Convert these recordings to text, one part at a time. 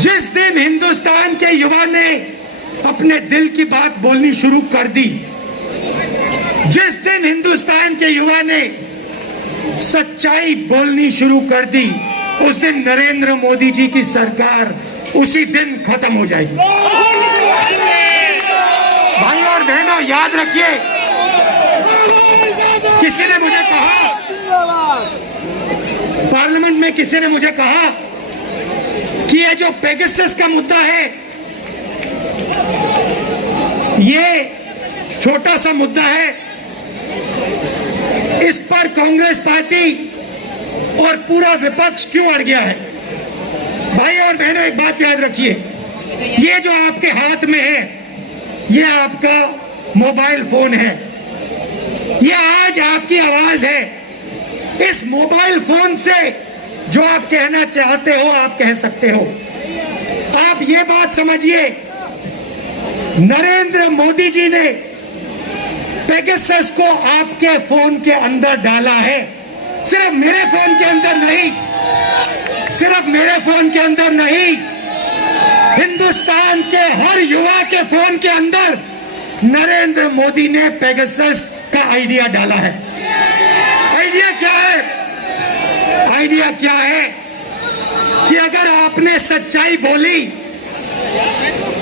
जिस दिन हिंदुस्तान के युवा ने अपने दिल की बात बोलनी शुरू कर दी, जिस दिन हिंदुस्तान के युवा ने सच्चाई बोलनी शुरू कर दी, उस दिन नरेंद्र मोदी जी की सरकार उसी दिन खत्म हो जाएगी। भाई और बहनों, याद रखिए, किसी ने मुझे कहा, पार्लियामेंट में किसी ने मुझे कहा कि ये जो पेगासस का मुद्दा है, ये छोटा सा मुद्दा है, इस पर कांग्रेस पार्टी और पूरा विपक्ष क्यों अड़ गया है। भाई और बहनों, एक बात याद रखिए, ये जो आपके हाथ में है, ये आपका मोबाइल फोन है, ये आज आपकी आवाज है। इस मोबाइल फोन से जो आप कहना चाहते हो आप कह सकते हो। आप ये बात समझिए, नरेंद्र मोदी जी ने पेगासस को आपके फोन के अंदर डाला है। सिर्फ मेरे फोन के अंदर नहीं, सिर्फ मेरे फोन के अंदर नहीं, हिंदुस्तान के हर युवा के फोन के अंदर नरेंद्र मोदी ने पेगासस का आइडिया डाला है। आइडिया क्या है? आइडिया क्या है कि अगर आपने सच्चाई बोली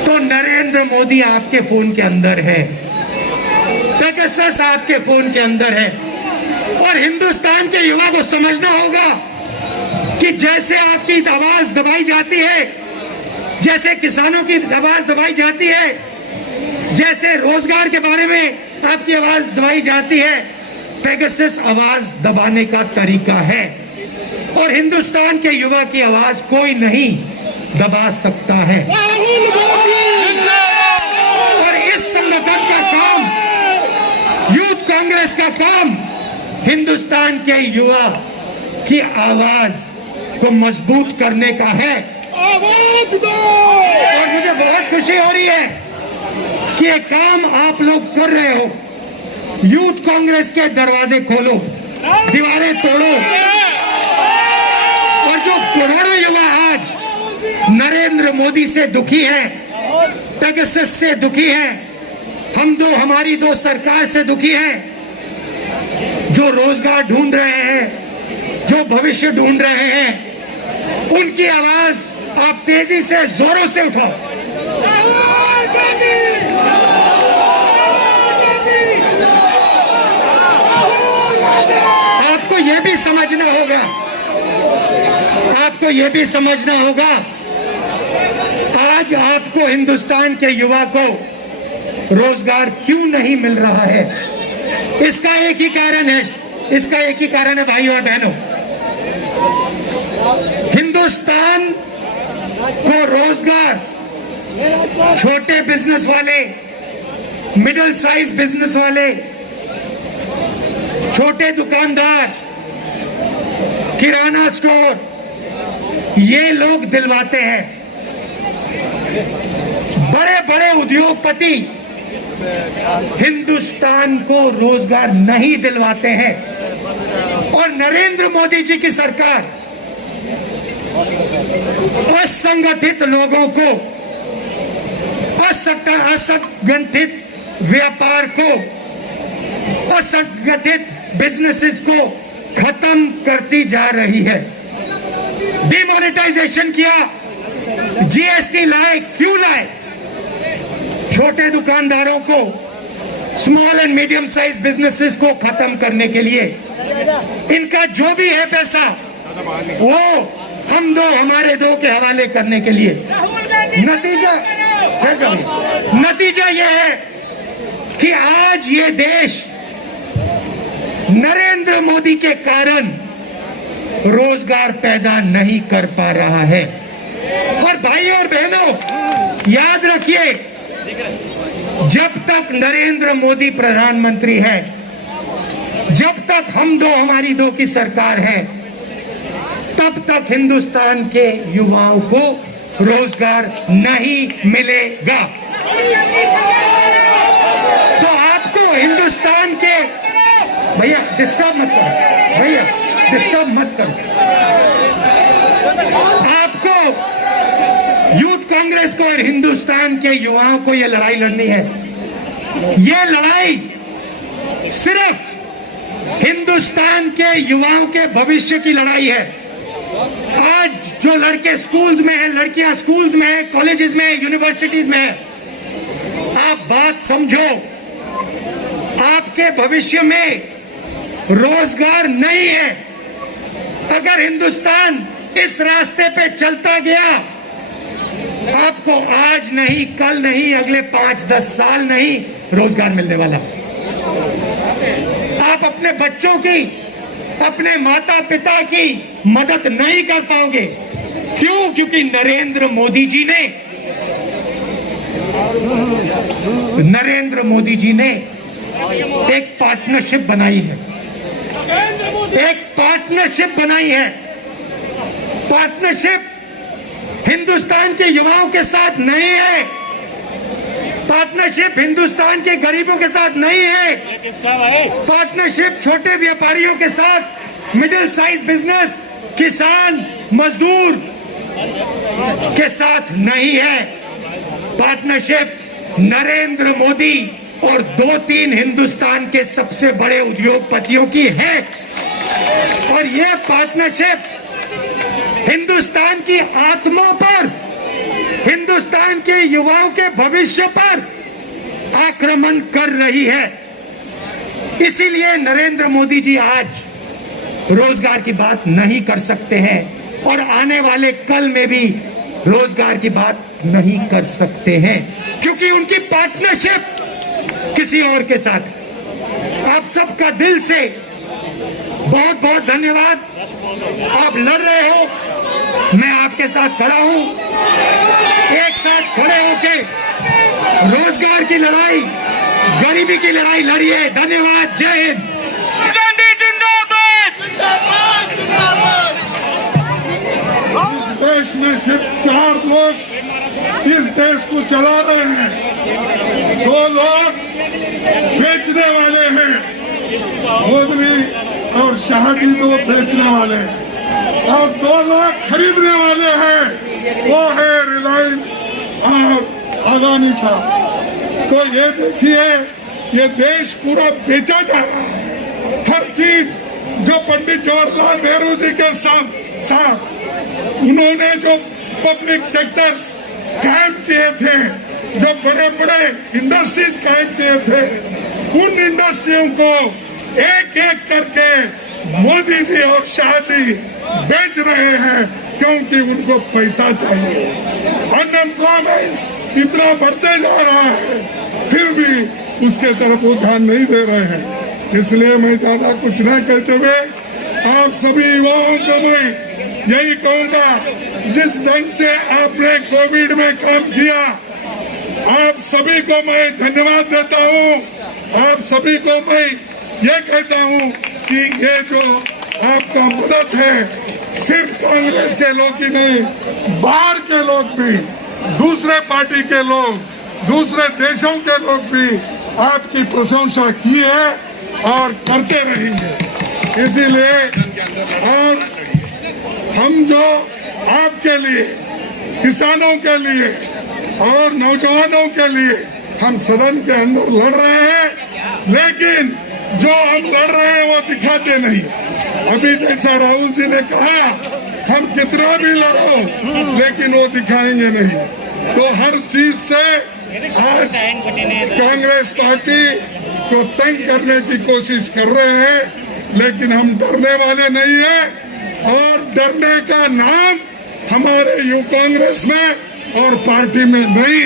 तो नरेंद्र मोदी आपके फोन के अंदर है, पेगासस आपके फोन के अंदर है। और हिंदुस्तान के युवा को समझना होगा कि जैसे आपकी आवाज दबाई जाती है, जैसे किसानों की आवाज दबाई जाती है, जैसे रोजगार के बारे में आपकी आवाज दबाई जाती है, पेगासस आवाज दबाने का तरीका है। और हिंदुस्तान के युवा की आवाज कोई नहीं दबा सकता है। और इस संगठन का काम, यूथ कांग्रेस का काम, हिंदुस्तान के युवा की आवाज को मजबूत करने का है। और मुझे बहुत खुशी हो रही है कि ये काम आप लोग कर रहे हो। यूथ कांग्रेस के दरवाजे खोलो, दीवारें तोड़ो, और जो करोड़ों युवा आज नरेंद्र मोदी से दुखी है, पेगासस से दुखी है, हम दो हमारी दो सरकार से दुखी है, जो रोजगार ढूंढ रहे हैं, जो भविष्य ढूंढ रहे हैं, उनकी आवाज आप तेजी से जोरों से उठाओ। आपको यह भी समझना होगा, आपको यह भी समझना होगा, आज आपको हिंदुस्तान के युवा को रोजगार क्यों नहीं मिल रहा है। इसका एक ही कारण है, इसका एक ही कारण है भाइयों और बहनों, हिंदुस्तान को रोजगार छोटे बिजनेस वाले, मिडिल साइज बिजनेस वाले, छोटे दुकानदार, किराना स्टोर, ये लोग दिलवाते हैं। बड़े बड़े उद्योगपति हिंदुस्तान को रोजगार नहीं दिलवाते हैं। और नरेंद्र मोदी जी की सरकार असंगठित लोगों को, असंगठित व्यापार को, असंगठित बिजनेसेस को खत्म करती जा रही है। डिमोनेटाइजेशन किया, जीएसटी लाए, क्यों लाए? छोटे दुकानदारों को, small and medium size businesses को खत्म करने के लिए। इनका जो भी है पैसा वो हम दो हमारे दो के हवाले करने के लिए। नतीजा यह है कि आज ये देश नरेंद्र मोदी के कारण रोजगार पैदा नहीं कर पा रहा है। और भाइयों और बहनों, याद रखिए, जब तक नरेंद्र मोदी प्रधानमंत्री है, जब तक हम दो हमारी दो की सरकार है, तब तक हिंदुस्तान के युवाओं को रोजगार नहीं मिलेगा। तो आपको हिंदुस्तान के, भैया डिस्टर्ब मत करो, भैया डिस्टर्ब मत करो, आपको यूथ कांग्रेस को और हिंदुस्तान के युवाओं को यह लड़ाई लड़नी है। यह लड़ाई सिर्फ हिंदुस्तान के युवाओं के भविष्य की लड़ाई है। आज जो लड़के स्कूल्स में हैं, लड़कियां स्कूल्स में हैं, कॉलेजेस में हैं, यूनिवर्सिटीज में हैं, आप बात समझो। आपके भविष्य में रोजगार नहीं है। अगर हिंदुस्तान इस रास्ते पे चलता गया, आपको आज नहीं, कल नहीं, अगले 5-10 साल नहीं रोजगार मिलने वाला। आप अपने बच्चों की, अपने माता पिता की मदद नहीं कर पाओगे। क्यों? क्योंकि नरेंद्र मोदी जी ने एक पार्टनरशिप बनाई है। पार्टनरशिप हिंदुस्तान के युवाओं के साथ नहीं है। पार्टनरशिप हिंदुस्तान के गरीबों के साथ नहीं है। पार्टनरशिप छोटे व्यापारियों के साथ, मिडिल साइज बिजनेस, किसान, मजदूर के साथ नहीं है। पार्टनरशिप नरेंद्र मोदी और 2-3 हिंदुस्तान के सबसे बड़े उद्योगपतियों की है। और यह पार्टनरशिप हिंदुस्तान की आत्मा पर, हिंदुस्तान के युवाओं के भविष्य पर आक्रमण कर रही है। इसीलिए नरेंद्र मोदी जी आज रोजगार की बात नहीं कर सकते हैं और आने वाले कल में भी रोजगार की बात नहीं कर सकते हैं, क्योंकि उनकी पार्टनरशिप किसी और के साथ। आप सबका दिल से बहुत बहुत धन्यवाद। आप लड़ रहे हो, मैं आपके साथ खड़ा हूं। एक साथ खड़े होके रोजगार की लड़ाई, गरीबी की लड़ाई लड़िए। धन्यवाद। जय हिंद। गांधी जिंदाबाद। इस देश में सिर्फ 4 लोग इस देश को चला रहे हैं। 2 लोग बेचने वाले हैं, मोदी और शाहजी 2 बेचने वाले हैं, और 2 लोग खरीदने वाले हैं, वो है रिलायंस और अदानी साहब। तो ये देखिए, ये देश पूरा बेचा जा रहा है। हर चीज जो पंडित जवाहरलाल नेहरू जी के साथ उन्होंने जो पब्लिक सेक्टर्स कायम किए थे, जो बड़े बड़े इंडस्ट्रीज कायम किए थे, उन इंडस्ट्रियों को एक एक करके मोदी जी और शाह जी बेच रहे हैं, क्योंकि उनको पैसा चाहिए। अनएम्प्लॉयमेंट इतना बढ़ते जा रहा है, फिर भी उसके तरफ वो ध्यान नहीं दे रहे हैं। इसलिए मैं ज्यादा कुछ न कहते हुए आप सभी युवाओं को मैं यही कहूंगा, जिस ढंग से आपने कोविड में काम किया, आप सभी को मैं धन्यवाद देता हूं। आप सभी को मैं ये कहता हूं कि ये जो आपका मदद है, सिर्फ कांग्रेस के लोग ही नहीं, बाहर के लोग भी, दूसरे पार्टी के लोग, दूसरे देशों के लोग भी आपकी प्रशंसा की है और करते रहेंगे। इसीलिए और हम जो आपके लिए, किसानों के लिए और नौजवानों के लिए हम सदन के अंदर लड़ रहे हैं, लेकिन जो हम लड़ रहे हैं वो दिखाते नहीं। अभी जैसा राहुल जी ने कहा, हम कितना भी लड़ो लेकिन वो दिखाएंगे नहीं। तो हर चीज से आज कांग्रेस पार्टी को तंग करने की कोशिश कर रहे हैं, लेकिन हम डरने वाले नहीं हैं। और डरने का नाम हमारे युवा कांग्रेस में और पार्टी में नहीं।